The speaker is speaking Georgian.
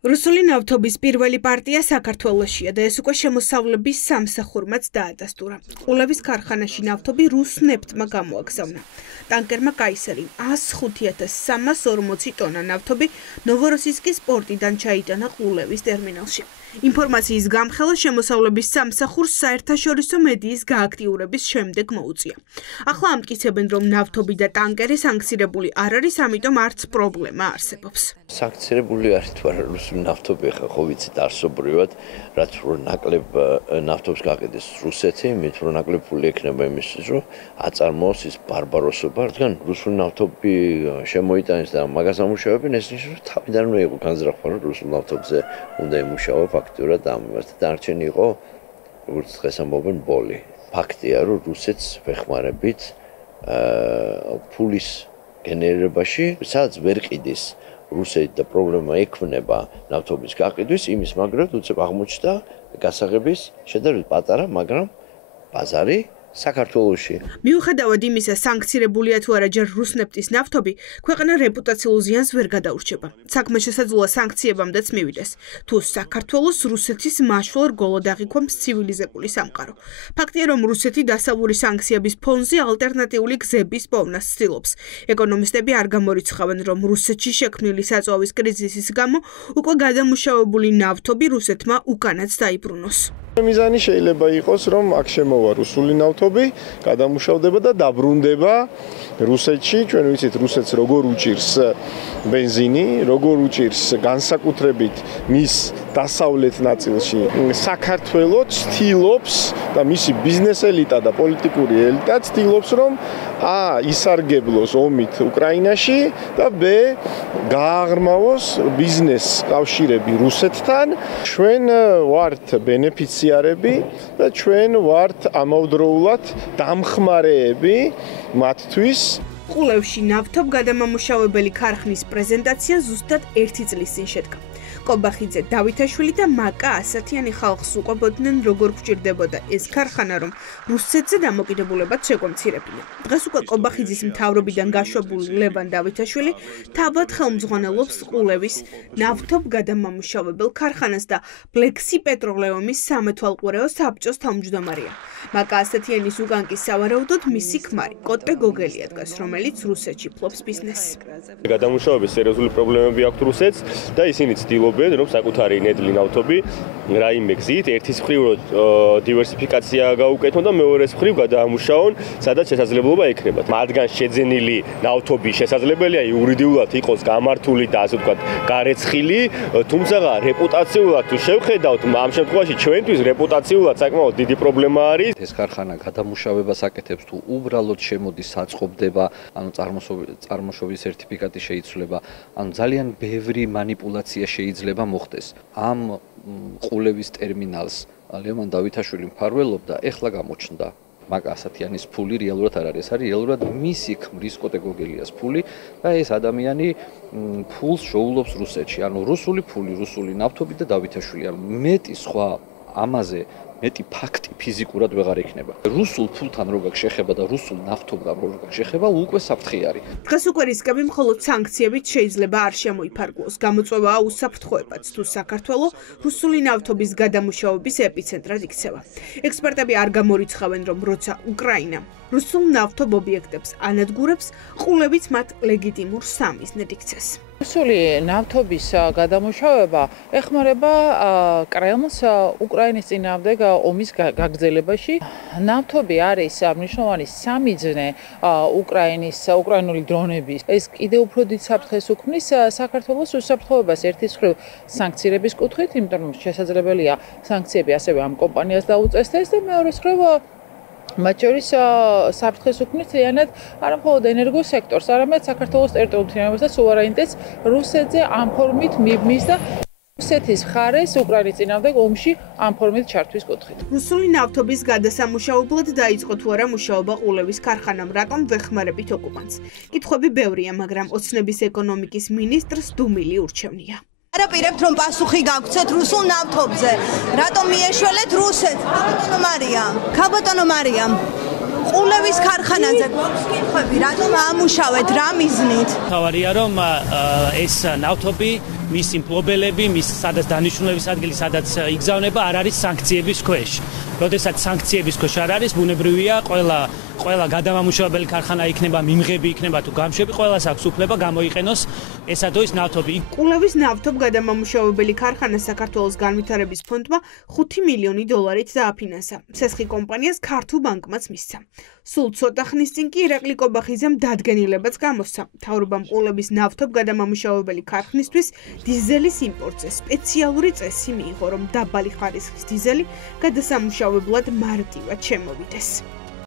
რუსული ნავთობის პირველი პარტია საქართველოშია და ეს უკვე შემოსავლების სამსახურმაც დაადასტურა. ყულევის ქარხანაში ნავთობი რუსნეფტმა გამოაგზავნა. ტანკერმა კაისერი 105,340 ტონა ნავთობი ნოვოროსისკის პორტიდან ჩაიტანა ყულევის ტერმინალში. ინფორმაციის გამხელა შემოსავლების სამსახურს საერთაშორისო მედიის გააქტიურების შემდეგ მოუწია. ახლა ამტკიცებენ, რომ ნავთობი და ტანკერი სანქცირებული არ არის, ამიტომ არც პრობლემა არსებობს. სანქცირებული არის თუ არა რუსული ნავთობი, ხო ვიცით არსობრივად, რაც რო ნაკლებ ნავთობს გაყიდეს რუსეთი, მით რო ნაკლებ ფული ექნება იმისთვის, რომ აწარმოოს ის ბარბაროსობა, რადგან რუსული ნავთობი შემოიტანეს და მაგას ამუშავებენ, ეს ნიშნავს, რომ თავიდანვე იყო განზრახვა, რომ რუსულ ნავთობზე უნდა იმუშაო ფაქტურად ამას და დარჩენი იყო, როგორც დღეს ამბობენ, ბოლი. ფაქტია, რომ რუსეთს ვეხმარებით ფულის გენერირებაში, სადაც ვერ ყიდის რუსეთი და პრობლემა ექმნება ნავთობის გაყიდვის, იმის მაგრად უცებ აღმოჩნდა გასაღების შედარებით პატარა, მაგრამ ბაზარი საქართველოში. მიუხედავად იმისა, სანქცირებულია თუ არა ჯერ რუსნეფტის ნავთობი, ქვეყანა რეპუტაციულ ზიანს ვერ გადაურჩება. საქმე შესაძლოა სანქციებამდეც მივიდეს. თუ საქართველოს რუსეთის მაშვალ რგოლოდ აღიქვამს ცივილიზებული სამყარო. ფაქტია, რომ რუსეთი დასავლური სანქციების ფონზე ალტერნატიული გზების პოვნას ცდილობს. ეკონომისტები არ გამორიცხავენ, რომ რუსეთში შექმნილი საწვავის კრიზისის გამო უკვე გადამუშავებული ნავთობი რუსეთმა უკანაც დაიბრუნოს. მიზანი შეიძლება იყოს, რომ აქ შემოვა რუსული ნავთობი, გადამუშავდება და დაბრუნდება რუსეთში. ჩვენ ვიცით, რუსეთს როგორ უჭირს ბენზინი, როგორ უჭირს განსაკუთრებით მის დასავლეთ ნაწილში. საქართველო ცდილობს და მისი ბიზნეს ელიტა და პოლიტიკური ელიტა ცდილობს, რომ ისარგებლოს ომით უკრაინაში და ბ გააღრმავოს ბიზნეს კავშირები რუსეთთან. ჩვენ ვართ ბენეფიციარები და ჩვენ ვართ ამავდროულად დამხმარეები მათთვის. ყულევში ნავთობგადამამუშავებელი ქარხნის პრეზენტაცია ზუსტად 1 წლის წინ შედგა. კობახიძე, დავითაშვილი და მაკა ასათიანი ხალხს უყვებოდნენ, როგორ გვჭირდებოდა ეს ქარხანა, რომ რუსეთზე დამოკიდებულებაც შეგვამცირებინა. დღეს უკვე კობახიძის მთავრობიდან გაშვებული ლევან დავითაშვილი თავად ხელმძღვანელობს ყულევის ნავთობგადამამუშავებელ ქარხანას და ბლექსი პეტროლეუმის სამეთვალყურეო საბჭოს თავმჯდომარეა. მაკა ასათიანის უკანკის სავარაუდოდ მისი ქმარი კოტე გოგელია დგას, რომელიც რუსეთში ფლობს ბიზნესს. გადამუშავების სერიოზული პრობლემები აქვს რუსეთს და ისინი ცდილობენ, რომ საკუთარი ნედლი ნავთობი რაიმე გზით ერთის მხრივ დივერსიფიკაცია გაუკეთონ და მეორეს მხრივ გადაამუშავონ, სადაც შესაძლებლობა ექნებათ. მათგან შეძენილი ნავთობი შესაძლებელია იურიდიულად იყოს გამართული და ასე ვთქვათ, გარეცხილი, თუმცა რეპუტაციულად თუ შევხედავთ, ამ შემთხვევაში ჩვენთვის რეპუტაციულად საკმაოდ დიდი პრობლემა არის. ეს ქარხანა გადამუშავებას აკეთებს თუ უბრალოდ შემოდის საწყობდება, ანუ წარმოშობის სერტიფიკატი შეიცვლება, ანუ ძალიან ბევრი манипуляცია შეიძლება მოხდეს. ამ ყულევის ტერმინალს ლევან დავითაშვილი მფარველობდა, ეხლა გამოჩნდა. მაკა ასათიანის ფული რეალურად არ არის, არის რეალურად მისი ქმრის კოტე გოგელიას ფული და ეს ადამიანი ფულს შოულობს რუსეთში. ანუ რუსული ფული, რუსული ნავთობი და დავითაშვილი. ანუ მეტი სხვა ამაზე მეტი ფაქტი ფიზიკურად ვეღარ იქნება. რუსულ ფულთან როგორ შეხება და რუსულ ნავთობთან როგორ შეხება, უკვე საფრთხე არის. დღეს უკვე რისკები მხოლოდ სანქციებით შეიძლება არ შემოიფარგლოს. გამოწვევაა უსაფრთხოებაც, თუ საქართველო რუსული ნავთობის გადამუშავების ეპიცენტრად იქცევა. ექსპერტები არ გამორიცხავენ, რომ როცა უკრაინა რუსულ ნავთობ ობიექტებს ანადგურებს, ყულევიც მათ ლეგიტიმურ სამიზნედ იქცეს. რუსული ნავთობის გადამუშავება ეხმარება კრემლს უკრაინის წინააღმდეგ ომის გაგრძელებაში. ნავთობი არის მნიშვნელოვანი სამიზნე უკრაინული დრონების. ეს კიდევ უფრო დიდ საფრთხეს უქმნის საქართველოს უსაფრთხოებას ერთის მხრივ სანქციების კუთხით, იმიტომ რომ შესაძლებელია სანქციები ასევე ამ კომპანიას დაუწესდეს და მეორეს მხრივ მათ შორის საფრთხეს უქმნის მთლიანად არა მხოლოდ ენერგოსექტორს, არამედ საქართველოს ტერიტორიულ მთლიანობას და სუვერენიტეტს რუსეთზე ამ ფორმით მიბმის და რუსეთის მხარეს უკრაინის წინააღმდეგ ომში ამ ფორმით ჩართვის კუთხით. რუსული ნავთობის გადასამუშავებლად დაიწყო თუ არა მუშაობა ყულევის ქარხანამ, რატომ ვეხმარებით ოკუპანტს? კითხვები ბევრია, მაგრამ ოცნების ეკონომიკის მინისტრს დუმილი ურჩევნია. არაპირებთ რომ პასუხი გაგვცეთ რუსულ ნავთობზე. რატომ მიეშველეთ რუსეთს? ქაბატონო მარიამ. ყულევის ქარხანაზე გვაქვს კითხვები, რატომ ამუშავეთ, რა მიზნით? თავარია რომ ეს ნავთობი მისი მფლობელები, მის სადაც დანიშნულების ადგილი, სადაც იგზავნება, არ არის სანქციების ქვეშ. როდესაც სანქციების ქვეშ არ არის, ბუნებრივია, ყველა გადამამუშავებელი ქარხანა იქნება, მიმღები იქნება თუ გამშვები, ყველას აქვს უფლება გამოიყენოს ესა თუ ის ნავთობი. ყულევის ნავთობ გადამამუშავებელი ქარხანა საქართველოს განვითარების ფონდმა 5 მილიონი დოლარით დააფინანსა. სესხი კომპანიას ქართულ ბანკმაც მისცა. სულ ცოტა ხნის წინ კი ირაკლი კობახიძემ დადგენილებაც გამოსცა. მთავრობამ ყულევის ნავთობ გადამამუშავებელი ქარხნისთვის დიზელის იმპორტზე სპეციალური წესი მიიღო, რომ დაბალი ხარისხის დიზელი გადასამუშავებლად მარტივად შემოვიდეს.